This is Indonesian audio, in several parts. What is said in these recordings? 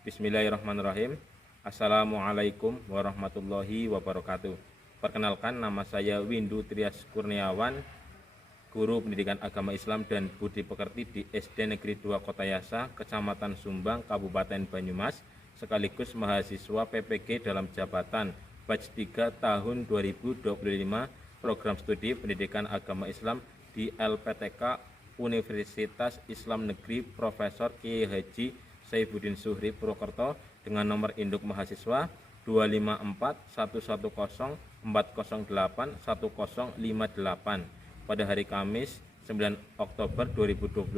Bismillahirrahmanirrahim. Assalamualaikum warahmatullahi wabarakatuh. Perkenalkan, nama saya Windu Trias Kurniawan, guru pendidikan agama Islam dan budi pekerti di SD Negeri 2 Kotayasa, Kecamatan Sumbang, Kabupaten Banyumas, sekaligus mahasiswa PPG dalam jabatan batch 3 tahun 2025 program studi pendidikan agama Islam di LPTK Universitas Islam Negeri Profesor Kiai Haji Saifuddin Zuhri Purwokerto dengan nomor induk mahasiswa 2541104081058. Pada hari Kamis 9 Oktober 2025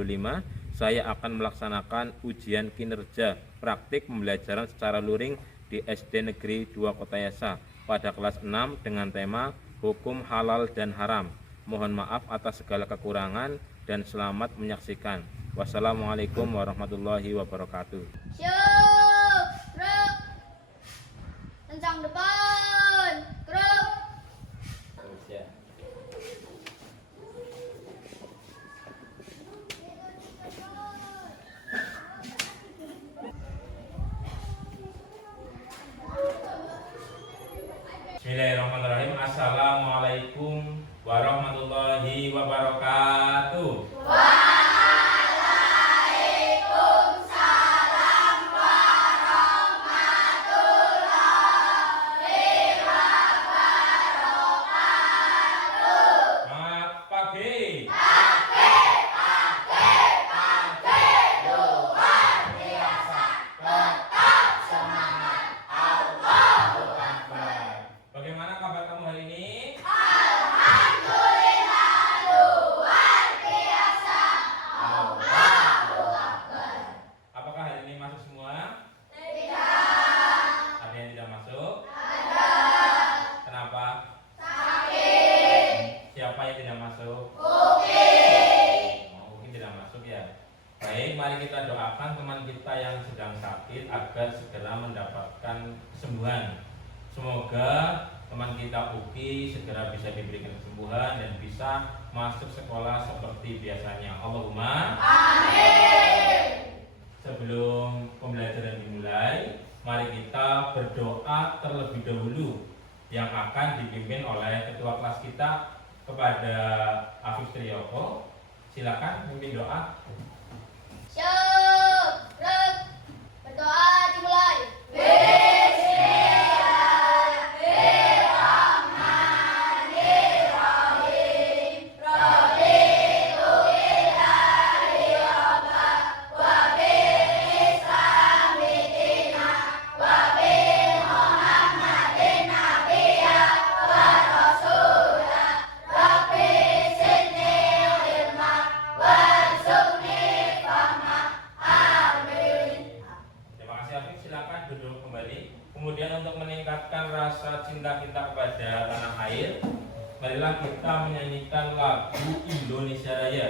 saya akan melaksanakan ujian kinerja praktik pembelajaran secara luring di SD Negeri 2 Kotayasa pada kelas 6 dengan tema Hukum Halal dan Haram. Mohon maaf atas segala kekurangan dan selamat menyaksikan. Wassalamualaikum warahmatullahi wabarakatuh. Syuk, gerak. Kencang depan, gerak. Terus ya. Bismillahirrahmanirrahim. Assalamualaikum warahmatullahi wabarakatuh. Selamat pagi. Bagaimana kabar kamu hari ini? Apakah hari ini masuk semua? Ada yang tidak masuk? Kenapa? Siapa yang tidak masuk? Mungkin tidak masuk ya. Baik, mari kita doakan teman kita yang sedang sakit agar segera mendapatkan kesembuhan. Semoga teman kita Uki segera bisa diberikan kesembuhan dan bisa masuk sekolah seperti biasanya. Allahumma amin. Sebelum pembelajaran dimulai, mari kita berdoa terlebih dahulu yang akan dipimpin oleh ketua kelas kita kepada Afif Triyoko. Silakan pimpin doa. Syuk, gerak. Berdoa dimulai. Terima kasih Afif, silakan duduk kembali. Kemudian untuk meningkatkan rasa cinta kita kepada tanah air, marilah kita menyanyikan lagu Indonesia Raya.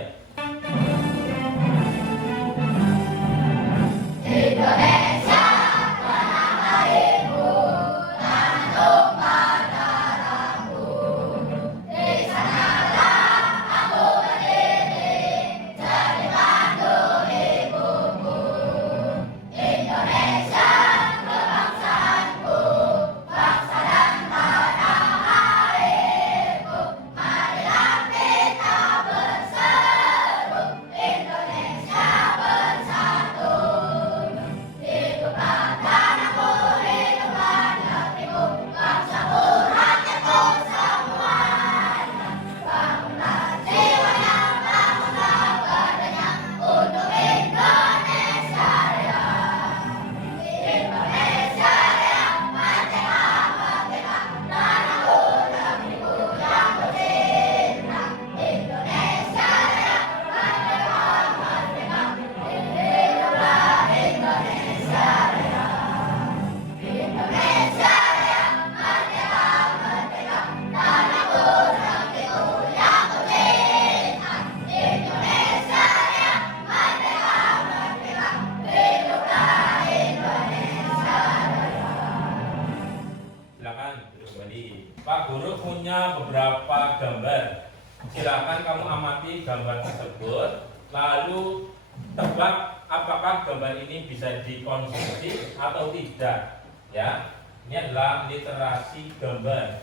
Silakan duduk kembali. Pak Guru punya beberapa gambar. Silakan kamu amati gambar tersebut, lalu tebak apakah gambar ini bisa dikonsumsi atau tidak. Ya, ini adalah literasi gambar.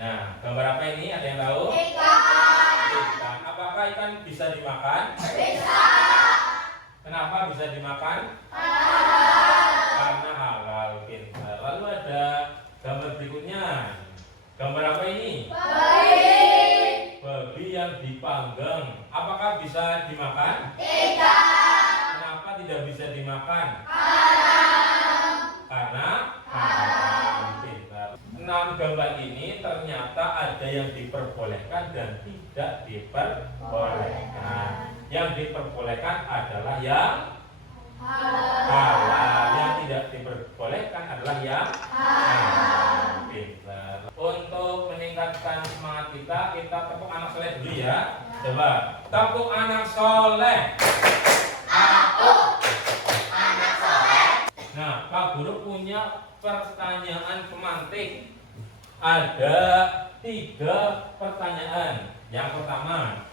Nah, gambar apa ini? Ada yang tahu? Ikan. Apakah ikan bisa dimakan? Bisa. Kenapa bisa dimakan? Karena halal. Pintar. Lalu ada gambar berikutnya. Gambar apa ini? Babi yang dipanggang. Apakah bisa dimakan? Tidak. Kenapa tidak bisa dimakan? Karena haram. Pintar. 6 gambar ini ternyata ada yang diperbolehkan dan tidak diperbolehkan. Yang diperbolehkan adalah yang halal. Yang tidak diperbolehkan adalah yang haram. Pintar. Untuk meningkatkan semangat kita tepuk anak soleh dulu ya. Coba tepuk anak soleh. Aku anak soleh. Nah, Pak Guru punya pertanyaan pemantik. Ada 3 pertanyaan. Yang pertama,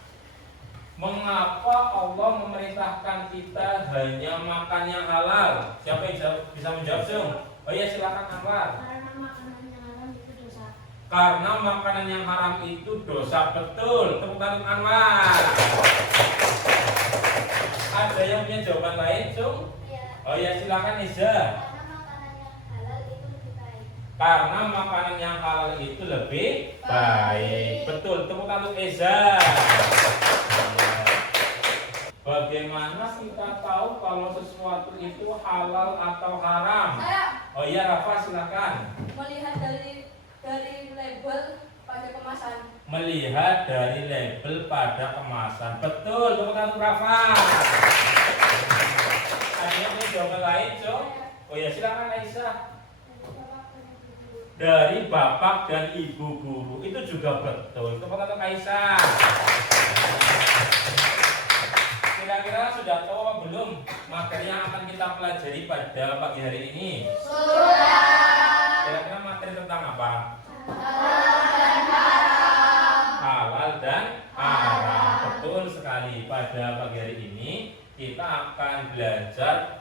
mengapa Allah memerintahkan kita hanya makan yang halal? Siapa yang bisa menjawab, Sung? Oh iya, silakan Anwar. Karena makanan yang haram itu dosa. Betul. Tepuk tangan Anwar. Ada yang punya jawaban lain, Sung? Oh iya, silakan Iza. Karena makanan yang halal itu lebih baik. Betul, tepuk tangan Eza. Bagaimana kita tahu kalau sesuatu itu halal atau haram? Oh iya, Rafa silakan. Melihat dari label pada kemasan. Melihat dari label pada kemasan. Betul, tepuk tangan Rafa. Ada yang punya jawaban lain, Cok? Oh iya, silakan Aisyah. Dari bapak dan ibu guru. Itu juga betul. Tepuk tangan Aisyah. Kira-kira sudah tahu apa belum materi yang akan kita pelajari pada pagi hari ini? Sudah. Kira-kira materi tentang apa? Halal dan haram. Betul sekali. Pada pagi hari ini kita akan belajar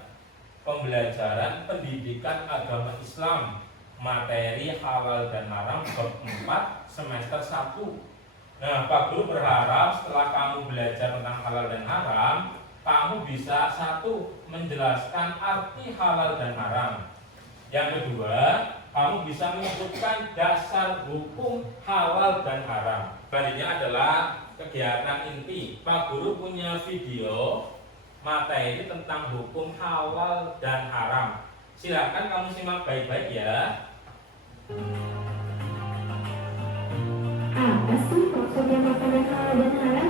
pembelajaran pendidikan agama Islam, materi halal dan haram bab 4 semester 1. Nah, Pak Guru berharap setelah kamu belajar tentang halal dan haram, kamu bisa 1. Menjelaskan arti halal dan haram. Yang kedua, kamu bisa menyebutkan dasar hukum halal dan haram. Selanjutnya adalah kegiatan inti. Pak Guru punya video materi tentang hukum halal dan haram. Silakan kamu simak baik-baik ya. Apa sih maksudnya makanan halal dan haram?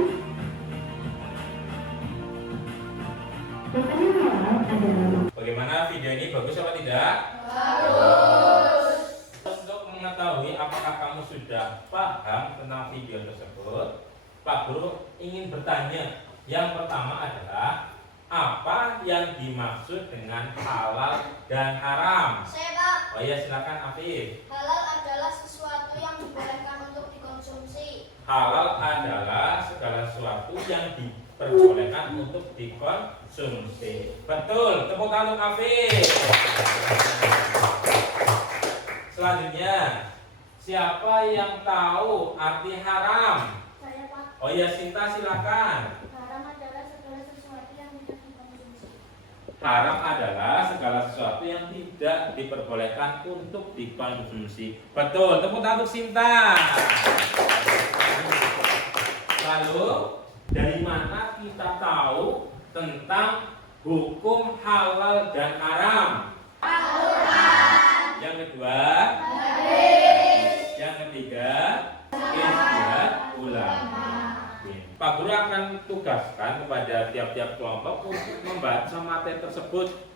Makanan halal adalah... Bagaimana video ini, bagus apa tidak? Bagus. Untuk mengetahui apakah kamu sudah paham tentang video tersebut, Pak Guru ingin bertanya. Yang pertama adalah apa yang dimaksud dengan halal dan haram? Saya Pak. Oh iya, silakan Afif. Halal adalah sesuatu yang dibolehkan untuk dikonsumsi. Halal adalah segala sesuatu yang diperbolehkan untuk dikonsumsi. Betul, tepuk tangan untuk Afif. Selanjutnya, siapa yang tahu arti haram? Saya Pak. Oh iya, Sinta silakan. Haram adalah segala sesuatu yang tidak dikonsumsi. Haram adalah segala sesuatu yang tidak diperbolehkan untuk dikonsumsi. Betul, tepuk tangan untuk Sinta. Lalu, dari mana kita tahu tentang hukum halal dan haram? Yang kedua, yang ketiga, ijtihad ulama. Pak Guru akan tugaskan kepada tiap-tiap kelompok untuk membaca materi tersebut.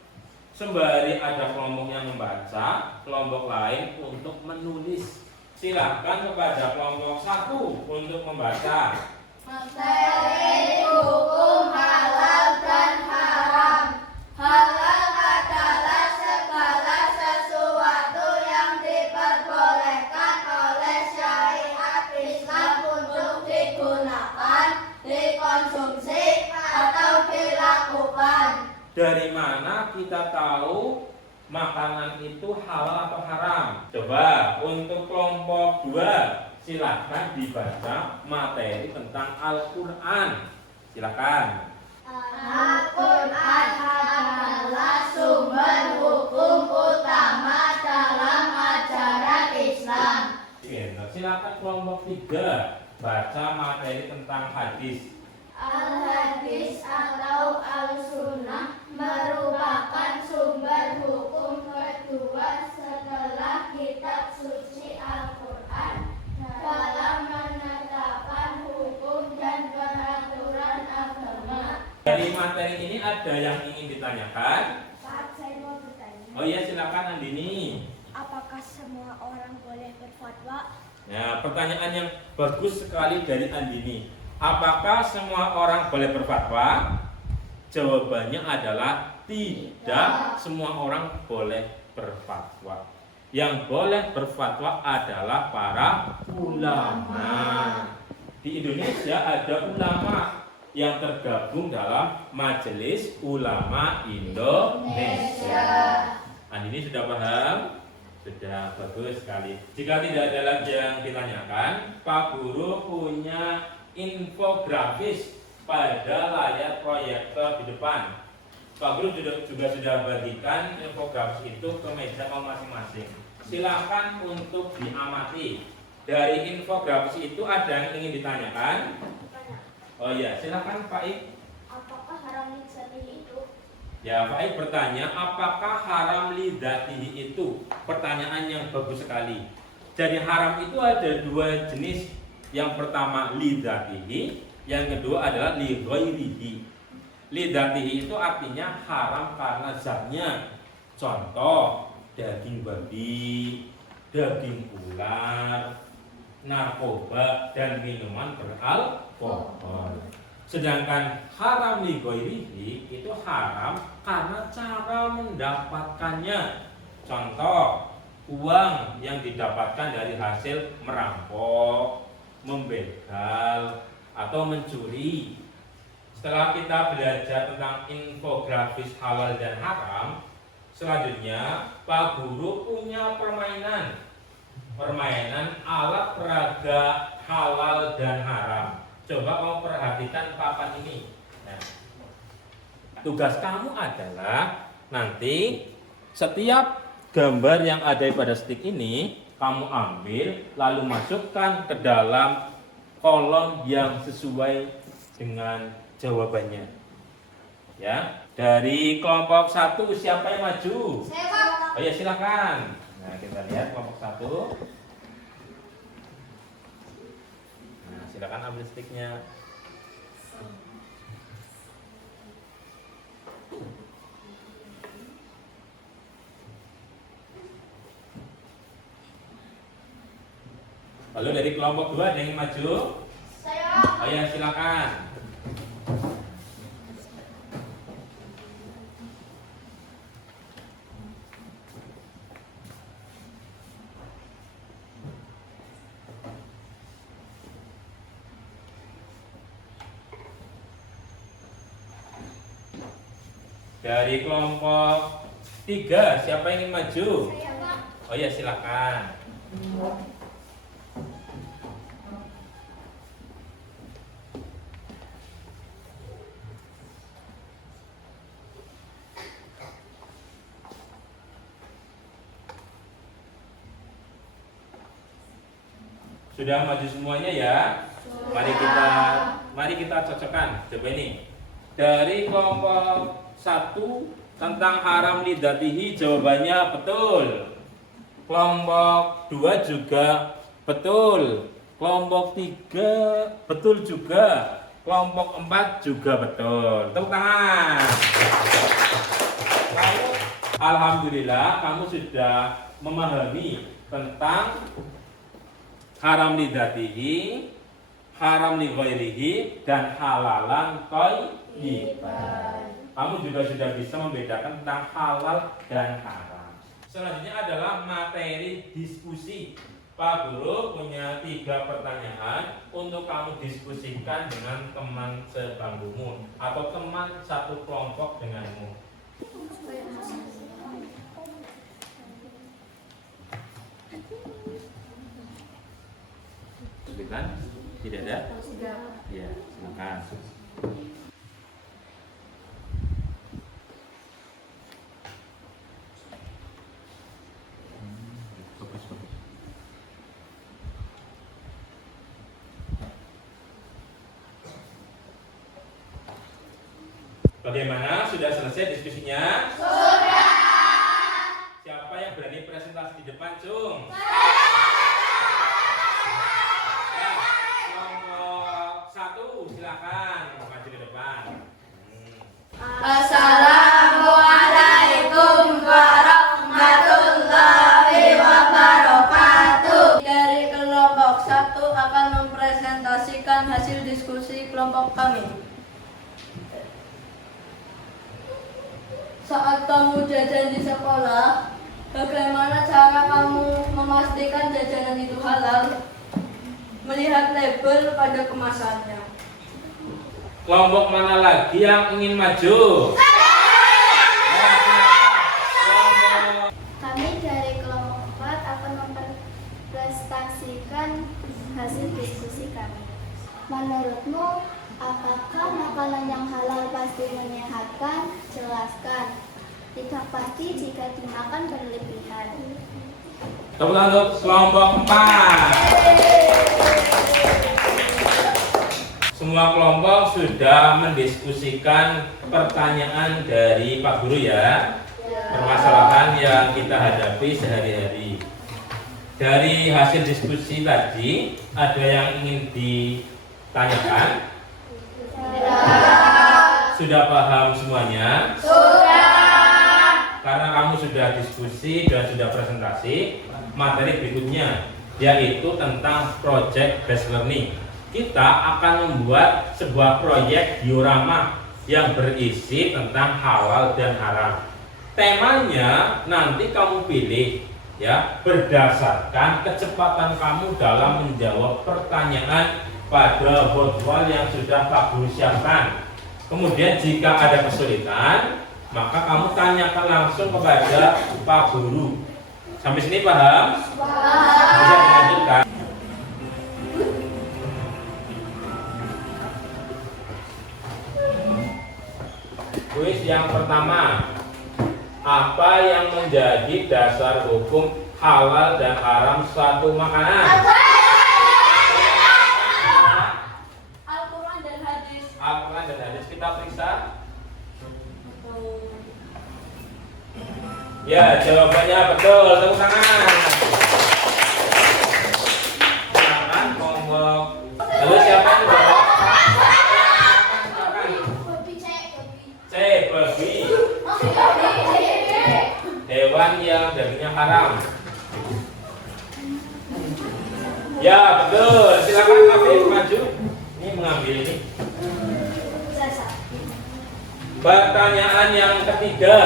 Sembari ada kelompok yang membaca, kelompok lain untuk menulis. Silakan kepada kelompok 1 untuk membaca. Materi hukum halal dan haram. Halal adalah segala sesuatu yang diperbolehkan oleh syariat Islam untuk digunakan, dikonsumsi, atau dilakukan. Apakah kita tahu makanan itu halal atau haram? Coba untuk kelompok 2 silakan dibaca materi tentang Al-Quran. Silakan. Al-Quran adalah sumber hukum utama dalam ajaran Islam. Silakan kelompok 3 baca materi tentang hadis. Al-Hadis atau Al-Sunnah merupakan sumber hukum kedua setelah kitab suci Al-Quran dalam menetapkan hukum dan peraturan agama. Dari materi ini ada yang ingin ditanyakan? Pak, saya mau bertanya. Oh iya, silakan Andini. Apakah semua orang boleh berfatwa? Ya, pertanyaan yang bagus sekali dari Andini. Apakah semua orang boleh berfatwa? Jawabannya adalah tidak semua orang boleh berfatwa. Yang boleh berfatwa adalah para ulama. Di Indonesia ada ulama yang tergabung dalam Majelis Ulama Indonesia. Andini sudah paham? Sudah, bagus sekali. Jika tidak ada lagi yang ditanyakan, Pak Guru punya infografis pada layar proyektor di depan. Pak Guru juga sudah bagikan infografis itu ke meja kamu masing-masing. Silakan untuk diamati. Dari infografis itu ada yang ingin ditanyakan? Oh iya, silakan Pak Ik. Apakah haram lidzatihi itu? Ya, Pak Ik bertanya, apakah haram lidzatihi itu? Pertanyaan yang bagus sekali. Jadi haram itu ada 2 jenis. Yang pertama lidzatihi, yang kedua adalah li ghairihi. Lidzatihi itu artinya haram karena zatnya. Contoh, daging babi, daging ular, narkoba, dan minuman beralkohol. Sedangkan haram li ghairihi itu haram karena cara mendapatkannya. Contoh, uang yang didapatkan dari hasil merampok, membegal, atau mencuri. Setelah kita belajar tentang infografis halal dan haram, selanjutnya Pak Guru punya permainan alat peraga halal dan haram. Coba kamu perhatikan papan ini. Nah, tugas kamu adalah nanti setiap gambar yang ada pada stick ini kamu ambil lalu masukkan ke dalam kolom yang sesuai dengan jawabannya. Ya, dari kelompok 1 siapa yang maju? Saya, Pak. Oh ya, silakan. Nah, kita lihat kelompok 1. Nah, silakan ambil sticknya. Lalu dari kelompok 2 ada yang maju? Saya. Oh ya, silakan. Dari kelompok 3 siapa yang ingin maju? Saya, Pak. Oh ya, silakan. Sudah maju semuanya ya? Mari kita cocokkan. Coba ini. Dari kelompok 1 tentang haram lidzatihi jawabannya betul. Kelompok 2 juga betul. Kelompok 3 betul juga. Kelompok 4 juga betul. Tepuk tangan. Lalu alhamdulillah kamu sudah memahami tentang haram lidzatihi, haram li ghairihi, dan halalan thayyiban. Kamu juga sudah bisa membedakan tentang halal dan haram. Selanjutnya adalah materi diskusi. Pak Guru punya 3 pertanyaan untuk kamu diskusikan dengan teman sebangkumu atau teman satu kelompok denganmu. Kesulitan? Tidak ada? Ya, silakan. Bagus, bagus. Bagaimana? Sudah selesai diskusinya? Sudah. Siapa yang berani presentasi di depan, Cung? Ya, kelompok 1 silakan maju ke depan. Assalamualaikum warahmatullahi wabarakatuh. Dari kelompok 1 akan mempresentasikan hasil diskusi kelompok kami. Saat kamu jajan di sekolah, bagaimana cara kamu memastikan jajanan itu halal? Melihat label pada kemasannya. Kelompok mana lagi yang ingin maju? Kami dari kelompok 4 akan mempresentasikan hasil diskusi kami. Menurutmu, apakah makanan yang halal pasti menyehatkan? Jelaskan. Tidak pasti jika dimakan berlebihan. Tepuk tangan untuk kelompok 4. Semua kelompok sudah mendiskusikan pertanyaan dari Pak Guru ya. Permasalahan yang kita hadapi sehari-hari. Dari hasil diskusi tadi, ada yang ingin ditanyakan? Sudah paham semuanya? Karena kamu sudah diskusi dan sudah presentasi, materi berikutnya yaitu tentang project based learning. Kita akan membuat sebuah proyek diorama yang berisi tentang halal dan haram. Temanya nanti kamu pilih ya berdasarkan kecepatan kamu dalam menjawab pertanyaan pada virtual yang sudah Pak Guru siapkan. Kemudian jika ada kesulitan, maka kamu tanyakan langsung kepada Pak Guru. Sampai sini paham? Bisa dilanjutkan. Kuis yang pertama, apa yang menjadi dasar hukum halal dan haram suatu makanan? Al-Quran dan hadis. Al-Quran dan hadis, kita periksa. Ya, jawabannya betul. Tepuk tangan. Silakan kelompok. Lalu siapa yang jawab? C. Babi. Hewan yang dagingnya haram. Ya, betul. Silakan Afif maju. Ini mengambil ini. Pertanyaan yang ketiga.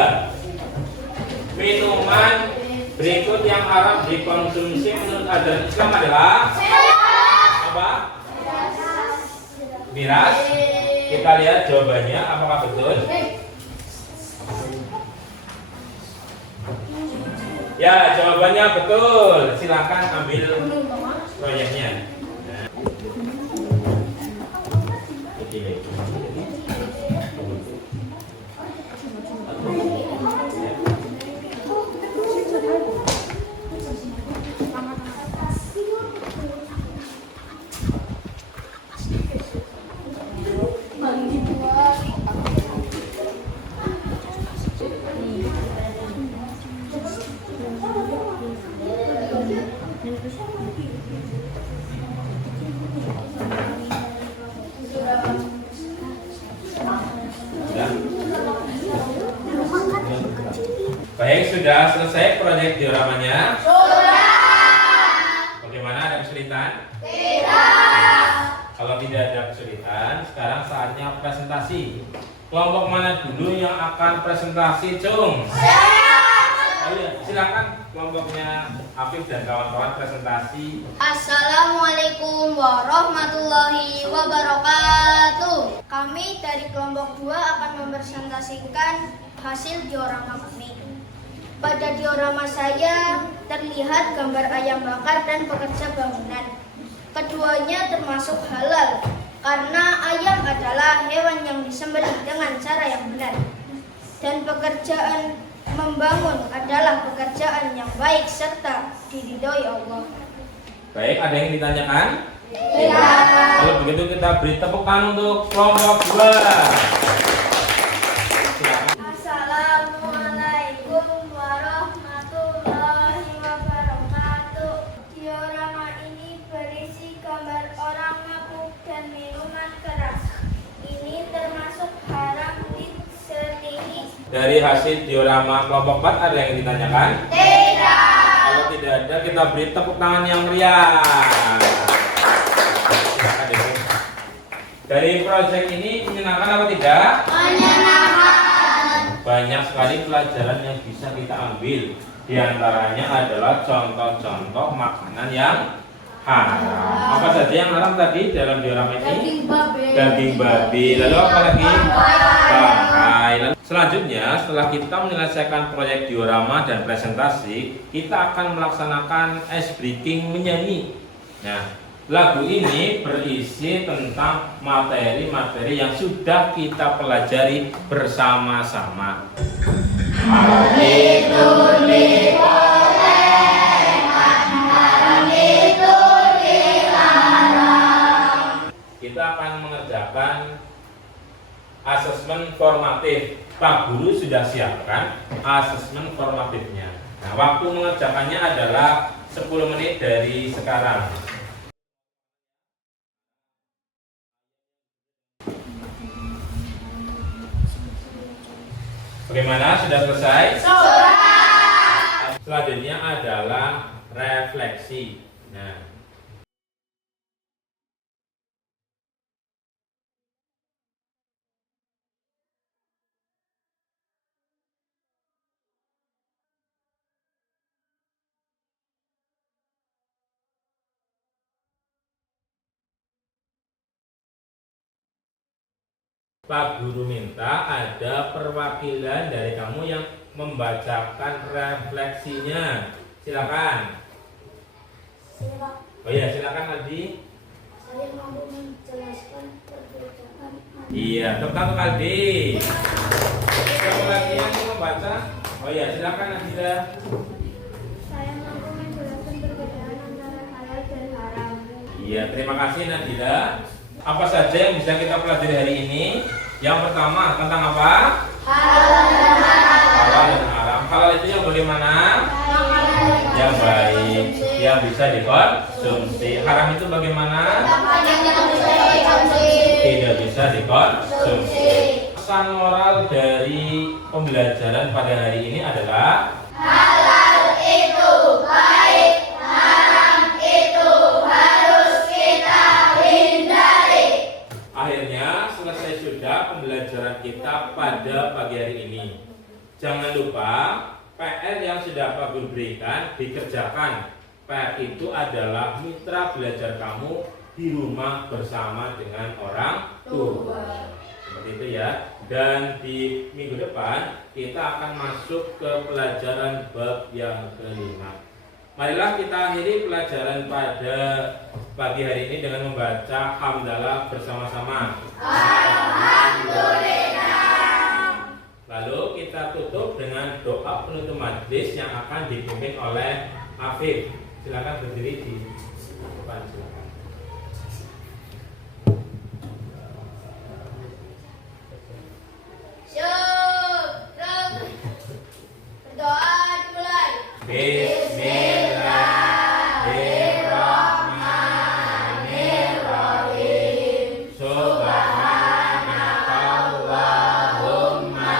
Minuman berikut yang haram dikonsumsi menurut ajaran Islam adalah apa? Miras. Kita lihat jawabannya apakah betul? Ya, jawabannya betul. Silakan ambil proyeknya. Baik, sudah selesai proyek dioramanya? Bagaimana, ada kesulitan? Kalau tidak ada kesulitan, sekarang saatnya presentasi. Kelompok mana dulu yang akan presentasi, Cung? Oh iya, silakan kelompoknya Afif dan kawan-kawan presentasi. Assalamualaikum warahmatullahi wabarakatuh. Kami dari kelompok 2 akan mempresentasikan hasil diorama kami. Pada diorama saya terlihat gambar ayam bakar dan pekerja bangunan. Keduanya termasuk halal karena ayam adalah hewan yang disembelih dengan cara yang benar. Dan pekerjaan membangun adalah pekerjaan yang baik serta diridhoi Allah. Baik, ada yang ditanyakan? Tidak. Kalau begitu kita beri tepuk tangan untuk kelompok 2. Assalamualaikum warahmatullahi wabarakatuh. Diorama ini berisi gambar orang mabuk dan minuman keras. Ini termasuk haram diselisihi. Dari hasil diorama kelompok 4 ada yang ditanyakan? Tidak. Kalau tidak ada, kita beri tepuk tangan yang meriah. Silakan, Ibu. Dari proyek ini menyenangkan apa tidak? Menyenangkan. Banyak sekali pelajaran yang bisa kita ambil. Di antaranya adalah contoh-contoh makanan yang haram. Apa saja yang haram tadi dalam diorama ini? Daging babi. Lalu apa lagi? Bangkai. Lalu selanjutnya, setelah kita menyelesaikan proyek diorama dan presentasi, kita akan melaksanakan ice breaking menyanyi. Nah, lagu ini berisi tentang materi-materi yang sudah kita pelajari bersama-sama. Kita akan mengerjakan asesmen formatif. Pak Guru sudah siapkan asesmen formatifnya. Nah, waktu mengerjakannya adalah 10 menit dari sekarang. Bagaimana? Sudah selesai? Sudah. Selanjutnya adalah refleksi. Nah, Pak Guru minta ada perwakilan dari kamu yang membacakan refleksinya. Silakan. Oh ya, silakan Aldi. Saya mampu menjelaskan perbedaan. Iya, tetap Aldi. Siapa lagi yang mau membaca? Oh ya, silakan Nadila. Saya mampu menjelaskan perbedaan antara halal dan haram. Iya, terima kasih Nadila. Apa saja yang bisa kita pelajari hari ini? Yang pertama tentang apa? Halal dan haram. Halal itu yang bagaimana? Yang baik, yang bisa dikonsumsi. Haram itu bagaimana? Tidak bisa dikonsumsi. Pesan moral dari pembelajaran pada hari ini adalah Halal itu baik, haram itu harus kita hindari. akhirnya selesai sudah pembelajaran kita pada pagi hari ini. Jangan lupa PR yang sudah Pak Guru berikan dikerjakan. PR itu adalah mitra belajar kamu di rumah bersama dengan orang tua. Seperti itu ya. Dan di minggu depan kita akan masuk ke pelajaran bab yang kelima. Marilah kita akhiri pelajaran pada pagi hari ini dengan membaca hamdalah bersama-sama. Alhamdulillah. Lalu kita tutup dengan doa penutup majelis yang akan dipimpin oleh Afif. Silakan berdiri di depan, silakan. Syukur. Berdoa dimulai. Bismillahirrahmanirrahim. Subhanakallahumma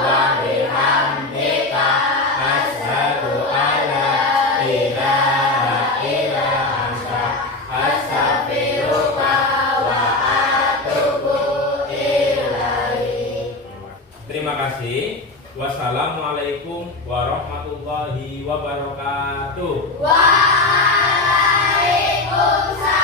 wa bihamdika asyhadu alla ilaha illa anta astaghfiruka wa atubu ilaik. Terima kasih. Wassalamualaikum warahmatullahi wabarakatuh. Waalaikumsalam.